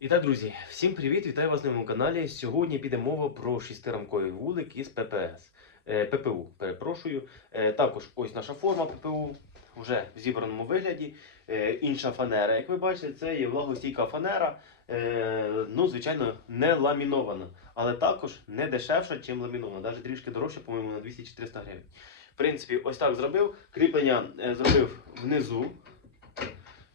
І так, друзі, всім привіт! Вітаю вас на моєму каналі. Сьогодні піде мова про шестирамковий вулик із ППС. Е, ППУ, перепрошую. Е, також ось наша форма ППУ, вже в зібраному вигляді. Е, інша фанера, як ви бачите, це є влагостійка фанера. Е, ну, звичайно, не ламінована, але також не дешевша, ніж ламінована. Навіть трішки дорожче, по-моєму, на 200-400 гривень. В принципі, ось так зробив. Кріплення е, зробив внизу.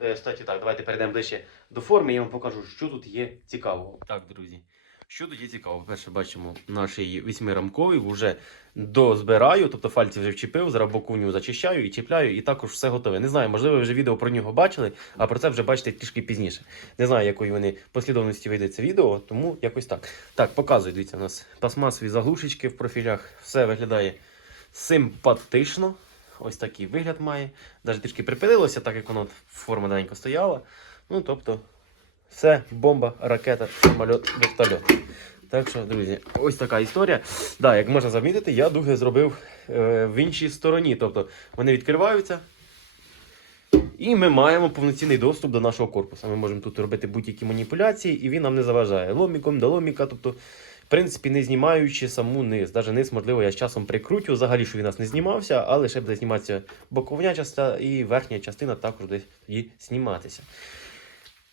Е, Кстати, так, давайте перейдемо ближче до форми, я вам покажу, що тут є цікавого. Так, друзі, що тут є цікавого? Перше, бачимо, наш вісьмирамковий вже дозбираю, тобто фальці вже вчепив, зараз боковню зачищаю і чіпляю, і також все готове. Не знаю, можливо, ви вже відео про нього бачили, а про це вже бачите трішки пізніше. Не знаю, якої вони послідовності вийде це відео, тому якось так. Так, показую, дивіться, у нас пластмасові заглушечки в профілях, все виглядає симпатично. Ось такий вигляд має. Навіть трішки припилилося, так як воно форма даненько стояла. Ну, тобто, все, бомба, ракета, самольот, вертольот. Так що, друзі, ось така історія. Да, як можна замітити, я дуги зробив е, в іншій стороні. Тобто вони відкриваються. І ми маємо повноцінний доступ до нашого корпусу. Ми можемо тут робити будь-які маніпуляції, і він нам не заважає. Ломіком до ломіка, тобто, в принципі, не знімаючи саму низ. Навіть низ, можливо, я з часом прикрутю, взагалі, що він у нас не знімався, а лише буде зніматися боковня частина і верхня частина також буде тоді зніматися.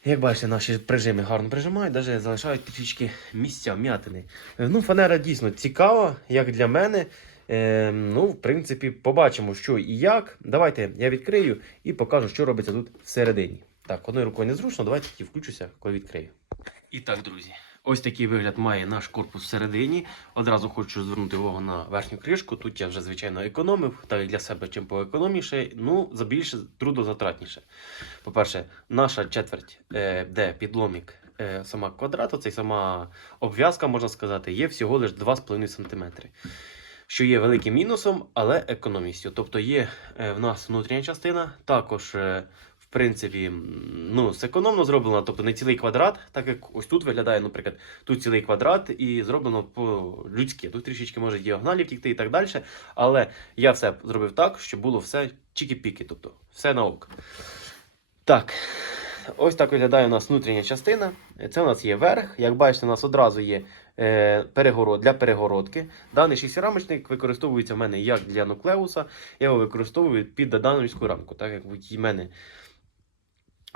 Як бачите, наші прижими гарно прижимають, навіть залишають трішки місця, м'ятини. Е, Ну, фанера дійсно цікава, як для мене. Е, ну, в принципі, побачимо, що і як. Давайте я відкрию і покажу, що робиться тут всередині. Так, одною рукою незручно, давайте включуся, коли відкрию. І так, друзі, ось такий вигляд має наш корпус всередині. Одразу хочу звернути увагу на верхню кришку. Тут я вже, звичайно, економив, так і для себе чим поекономніше, ну, за більше трудозатратніше. По-перше, наша четверть, е, де підломік е, сама квадрату, це сама обв'язка, можна сказати, є всього лише 2,5 см. Що є великим мінусом, але економністю. Тобто є е, в нас внутрішня частина, також, в принципі, ну, економно зроблена, тобто не цілий квадрат, так як ось тут виглядає, наприклад, тут цілий квадрат і зроблено по-людськи. Тут трішечки може діагоналі втікти і так далі. Але я все зробив так, щоб було все чікі-піки, тобто все на око. Так, ось так виглядає у нас внутрішня частина. Це у нас є верх. Як бачите, у нас одразу є е, перегород, для перегородки. Даний шістирамочник використовується в мене як для нуклеуса. Я його використовую під додановську рамку, так як в мене.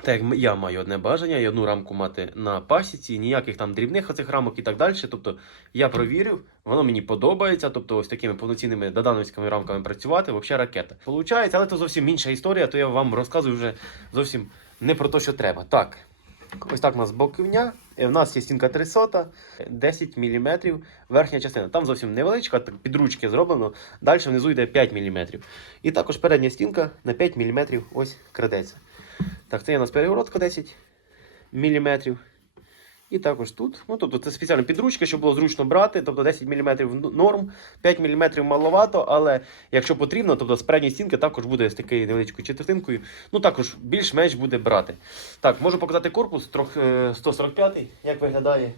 Так як я маю одне бажання, і одну рамку мати на пасіці, ніяких там дрібних оцих рамок і так далі. Тобто я провірив, воно мені подобається. Тобто, ось такими повноцінними додановськими рамками працювати, взагалі ракета. Получається, але це зовсім інша історія, то я вам розказую вже зовсім не про те, що треба. Так, ось так у нас боковня. Е, В нас є стінка 300, 10 мм верхня частина. Там зовсім невеличка, так під ручки зроблено. Далі внизу йде 5 мм. І також передня стінка на 5 мм ось крадеться. Так, це є у нас перегородка 10 мм. І також тут. Ну, тобто це спеціально підручка, щоб було зручно брати. Тобто 10 мм норм, 5 мм маловато, але якщо потрібно, тобто з передньої стінки також буде з такою невеличкою четвертинкою. Ну також більш-менш буде брати. Так, можу показати корпус трох, е, 145 як виглядає.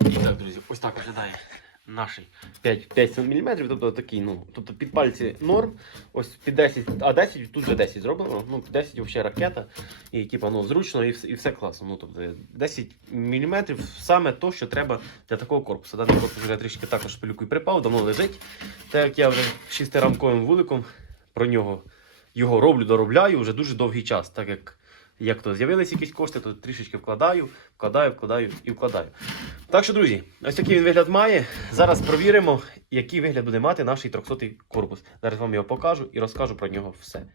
І так, друзі, ось так виглядає наш 5, 5 мм, тобто такий, ну, тобто під пальці норм, ось під 10, а 10 тут вже 10 зроблено. Ну, 10 взагалі ракета, і типу, ну, зручно і, все- і все класно. Ну, тобто 10 мм саме то, що треба для такого корпусу. Даний корпус вже трішки також шпилюкою припав, давно лежить. Так як я вже шестирамковим вуликом про нього його роблю, доробляю вже дуже довгий час, так як. Як то з'явилися якісь кошти, то трішечки вкладаю, вкладаю, вкладаю і вкладаю. Так що, друзі, ось такий він вигляд має. Зараз провіримо, який вигляд буде мати наш 300 корпус. Зараз вам його покажу і розкажу про нього все.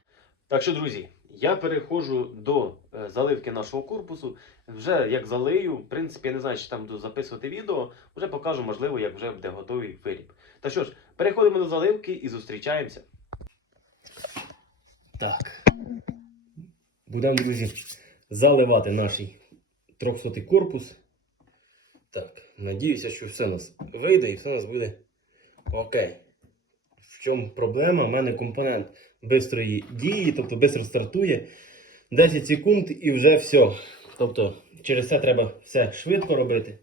Так що, друзі, я переходжу до е, заливки нашого корпусу. Вже як залию, в принципі, я не знаю, чи там буду записувати відео, вже покажу, можливо, як вже буде готовий виріб. Та що ж, переходимо до заливки і зустрічаємося. Так. Будемо, друзі, заливати наш 300 корпус. Так, надіюся, що все у нас вийде і все у нас буде окей. В чому проблема? У мене компонент бистрої дії, тобто швидко стартує. 10 секунд і вже все. Тобто, через це треба все швидко робити.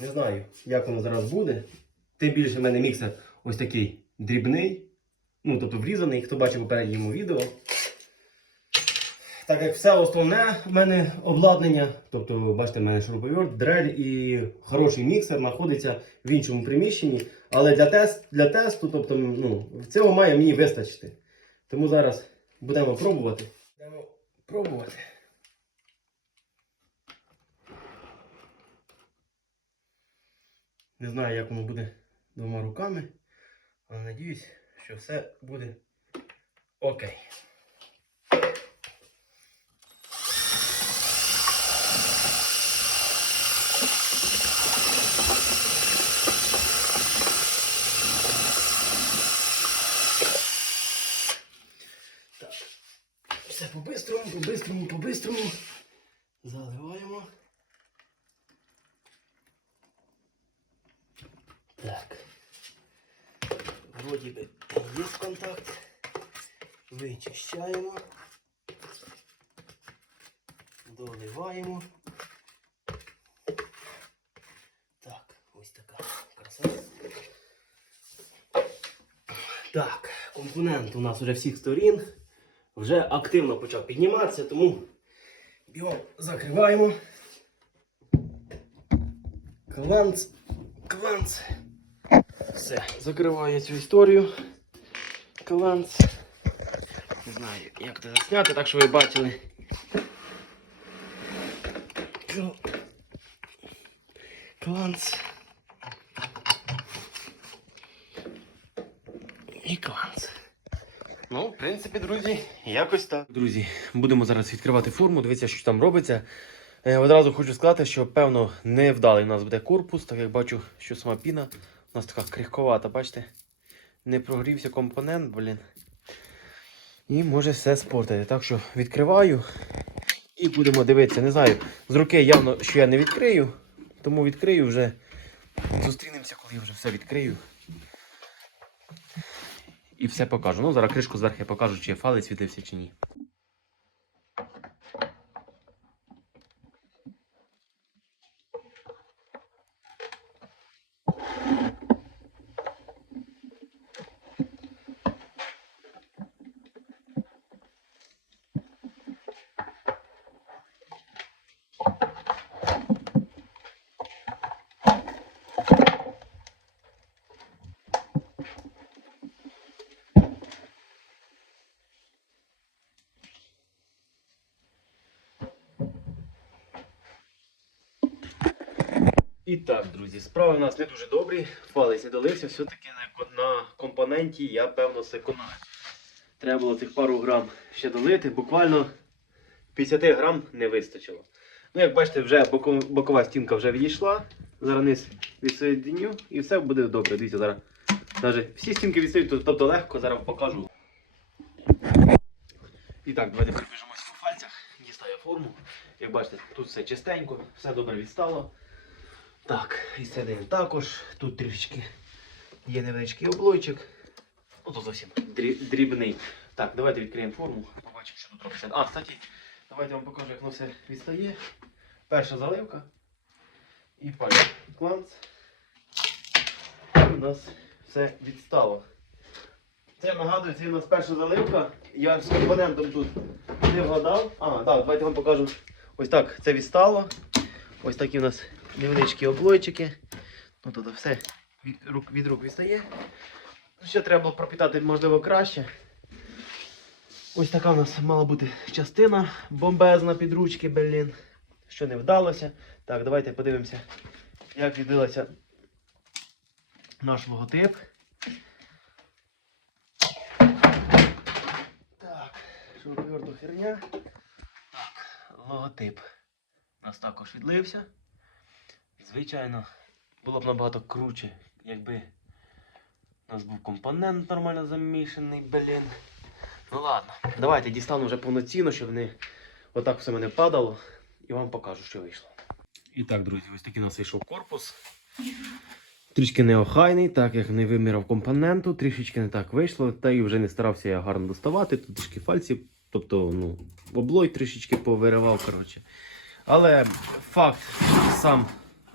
Не знаю, як воно зараз буде. Тим більше в мене міксер ось такий дрібний. Ну, тобто врізаний, хто бачив у попередньому відео. Так як все основне в мене обладнання, тобто, бачите, в мене шуруповерт, дрель і хороший міксер знаходиться в іншому приміщенні. Але для, тест, для тесту, тобто, ну, цього має мені вистачити. Тому зараз будемо пробувати. Будемо пробувати. Не знаю, як воно буде двома руками, але надіюсь, що все буде окей. По-бистрому, по-бистрому, по-бистрому. Заливаємо. Так. Вроді би є контакт. Вичищаємо. Доливаємо. Так, ось така краса. Так, компонент у нас вже всіх сторін. Вже активно почав підніматися, тому бігом закриваємо. Кланц. Кланц. Все, закриваю цю історію. Кланц. Не знаю, як це засняти, так що ви бачили. Кланц. І кланц. Ну, в принципі, друзі, якось так. Друзі, будемо зараз відкривати форму, дивіться, що там робиться. Е, Одразу хочу сказати, що певно невдалий у нас буде корпус, так як бачу, що сама піна у нас така крихковата, бачите? Не прогрівся компонент, блін. І може все спортити. Так що відкриваю і будемо дивитися. Не знаю, з руки явно, що я не відкрию, тому відкрию вже. Зустрінемося, коли я вже все відкрию. І все покажу. Ну, зараз кришку зверху я покажу, чи фали світився чи ні. І так, друзі, справи в нас не дуже добрі. Палець не долився, все-таки на, компоненті я певно секонаю. Треба було цих пару грам ще долити, буквально 50 грам не вистачило. Ну, як бачите, вже боко- бокова стінка вже відійшла. Зараз низ відсоєдиню і все буде добре. Дивіться, зараз навіть всі стінки відстають, тобто легко, зараз покажу. І так, давайте пробіжимося по пальцях, дістаю форму. Як бачите, тут все чистенько, все добре відстало. Так, і середини також. Тут трішечки є невеличкий облойчик. Ну, то зовсім дрібний. Так, давайте відкриємо форму, побачимо, що тут робиться. А, кстати, давайте вам покажу, як воно все відстає. Перша заливка. І пальчик кланц. У нас все відстало. Це нагадую, це у нас перша заливка. Я з компонентом тут не вгадав. А, так, давайте вам покажу. Ось так це відстало. Ось такі у нас невеличкі облойчики. Ну тут все від рук, від рук відстає. Ну, Ще треба було пропітати, можливо, краще. Ось така у нас мала бути частина бомбезна під ручки, блін. Що не вдалося. Так, давайте подивимося, як відбилося наш логотип. Так, шуруповерту херня. Так, логотип у нас також відлився. Звичайно, було б набагато круче, якби у нас був компонент нормально замішаний, блін. Ну ладно, давайте дістану вже повноцінно, щоб не отак все мене падало. І вам покажу, що вийшло. І так, друзі, ось такий у нас вийшов корпус. Трішки неохайний, так як не виміряв компоненту, трішечки не так вийшло, та і вже не старався я гарно доставати. Тут трішки фальці, тобто, ну, облой трішечки повиривав, коротше. Але факт сам,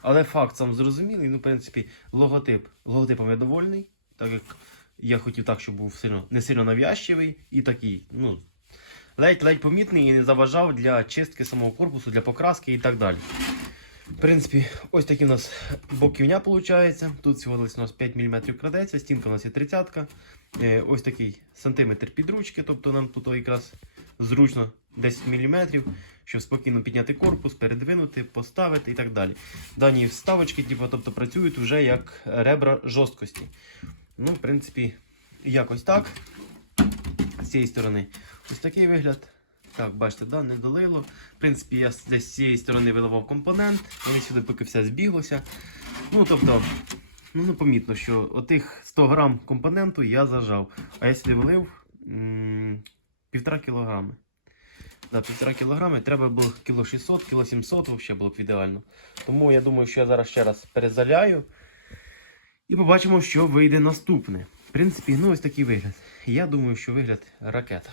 але факт сам зрозумілий. Ну, в принципі, логотип. Логотипом я довольний, так як я хотів так, щоб був сильно, не сильно нав'язчивий і такий, ну, ледь-ледь помітний і не заважав для чистки самого корпусу, для покраски і так далі. В принципі, ось такі у нас боківня виходить. Тут всього у нас 5 мм крадеться, стінка у нас є 30 Е, Ось такий сантиметр під ручки, тобто нам тут якраз зручно 10 мм, щоб спокійно підняти корпус, передвинути, поставити і так далі. Дані вставочки типу, тобто, працюють вже як ребра жорсткості. Ну, в принципі, якось так. З цієї сторони ось такий вигляд. Так, бачите, да, не долило. В принципі, я десь з цієї сторони виливав компонент, вони сюди поки все збіглося. Ну, тобто, ну, не помітно, що отих 100 грам компоненту я зажав. А я сюди вилив півтора кілограми. Да, півтора кілограми, треба було кіло 600, кіло 700, взагалі було б ідеально. Тому я думаю, що я зараз ще раз перезаляю. І побачимо, що вийде наступне. В принципі, ну ось такий вигляд. Я думаю, що вигляд ракета.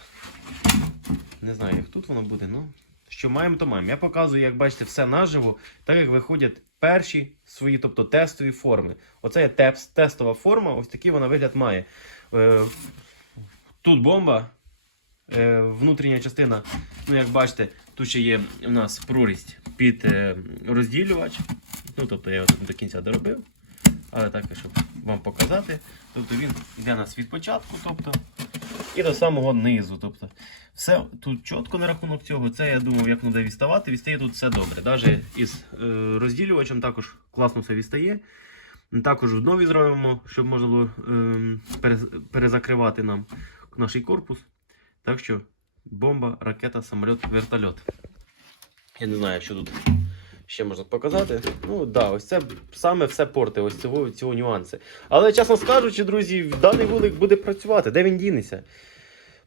Не знаю, як тут воно буде, ну. Що маємо, то маємо. Я показую, як бачите, все наживо, так як виходять перші свої, тобто тестові форми. Оце є тестова форма, ось такий вона вигляд має. Е, тут бомба, внутрішня частина, ну як бачите, тут ще є у нас прорізь під е, розділювач. Ну, тобто я його до кінця доробив. Але так, щоб вам показати. Тобто він йде нас від початку, тобто, і до самого низу. Тобто, все тут чітко на рахунок цього. Це я думав, як буде відставати. Відстає тут все добре. Навіть із е, розділювачем також класно все відстає. Також в нові зробимо, щоб можна було е, перезакривати нам наш корпус. Так що бомба, ракета, самоліт, вертольот. Я не знаю, що тут ще можна показати. Ну так, да, ось це саме все порти, ось цього, цього нюанси. Але, чесно скажучи, друзі, даний вулик буде працювати. Де він дінеться?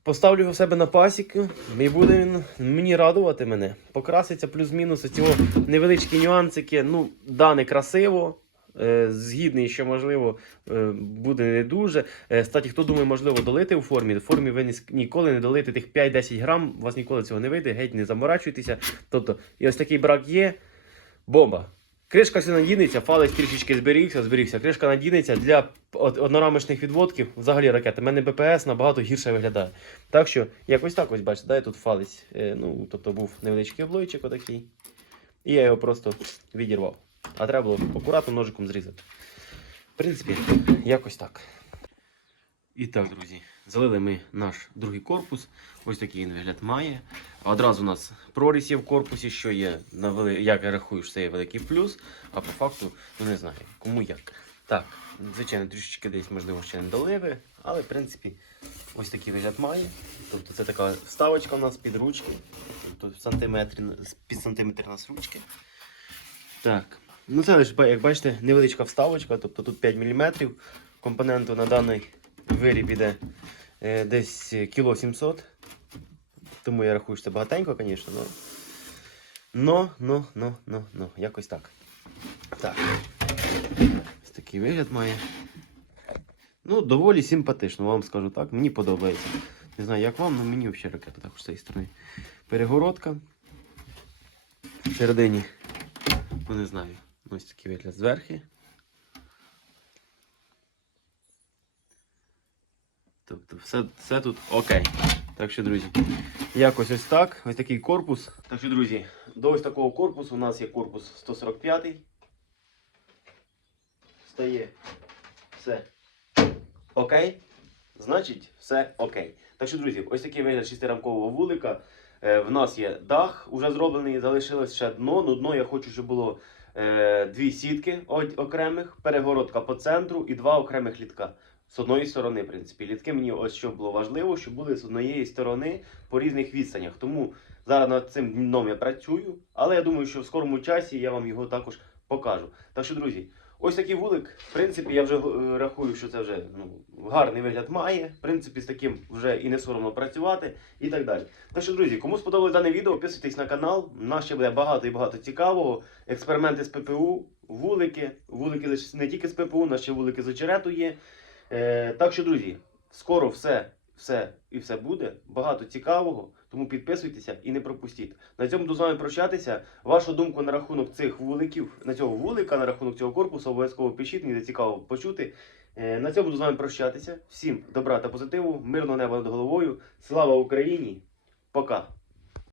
Поставлю його себе на пасіку, і буде він мені радувати мене. Покраситься плюс-мінус ці невеличкі нюансики. Ну, да, не красиво. Е, Згідний, що можливо е, буде не дуже. Е, Кстати, хто думає, можливо, долити у формі. В формі ви ніколи не долите тих 5-10 грам, у вас ніколи цього не вийде, геть не заморачуйтеся. Тобто, і ось такий брак є. Бомба. Кришка все надінеться, фалець трішечки зберігся, зберігся. Кришка надінеться для од- однорамочних відводків. Взагалі ракета. У мене БПС набагато гірше виглядає. Так що, якось так ось бачите, да, тут фалець. Ну, тобто був невеличкий облойчик отакий. І я його просто відірвав. А треба було акуратно ножиком зрізати. В принципі, якось так. І так, друзі, залили ми наш другий корпус. Ось такий він вигляд має. Одразу у нас прорізь є в корпусі, що є на вели... як я рахую, що це є великий плюс, а по факту, ну не знаю, кому як. Так, звичайно, трішечки десь, можливо, ще не доливи, але в принципі ось такий вигляд має. Тобто це така вставочка у нас під ручки. Тобто сантиметр, під сантиметр у нас ручки. Так. Ну це як бачите, невеличка вставочка, тобто тут 5 мм. Компоненту на даний виріб іде е, десь кіло 700. Тому я рахую, що це багатенько, звісно, но. Но, но, но, но, но. Якось так. Так. Ось такий вигляд має. Ну, доволі симпатично, вам скажу так. Мені подобається. Не знаю, як вам, але мені взагалі ракета також з цієї сторони. Перегородка. Всередині. Ну, не знаю. Ось такий вигляд зверху. Тобто все, все тут окей. Так що, друзі, якось ось так. Ось такий корпус. Так що, друзі, до ось такого корпусу у нас є корпус 145. Стає все окей. Значить, все окей. Так що, друзі, ось такий вигляд шестирамкового вулика. Е, в нас є дах уже зроблений, залишилось ще дно. Ну, дно я хочу, щоб було е, дві сітки окремих, перегородка по центру і два окремих літка. З одної сторони, в принципі, літки мені ось що було важливо, щоб були з однієї сторони по різних відстанях. Тому зараз над цим дном я працюю, але я думаю, що в скорому часі я вам його також покажу. Так що, друзі, ось такий вулик. В принципі, я вже е, рахую, що це вже ну, гарний вигляд має. В принципі, з таким вже і не соромно працювати, і так далі. Так що, друзі, кому сподобалось дане відео, підписуйтесь на канал. У нас ще буде багато і багато цікавого. Експерименти з ППУ, вулики, вулики не тільки з ППУ, у нас ще вулики з очерету є. Е, так що, друзі, скоро все, все і все буде. Багато цікавого. Тому підписуйтеся і не пропустіть. На цьому буду з вами прощатися. Вашу думку на рахунок цих вуликів, на цього вулика, на рахунок цього корпусу, обов'язково пишіть, мені цікаво почути. Е, На цьому буду з вами прощатися. Всім добра та позитиву, мирного неба над головою. Слава Україні! Пока.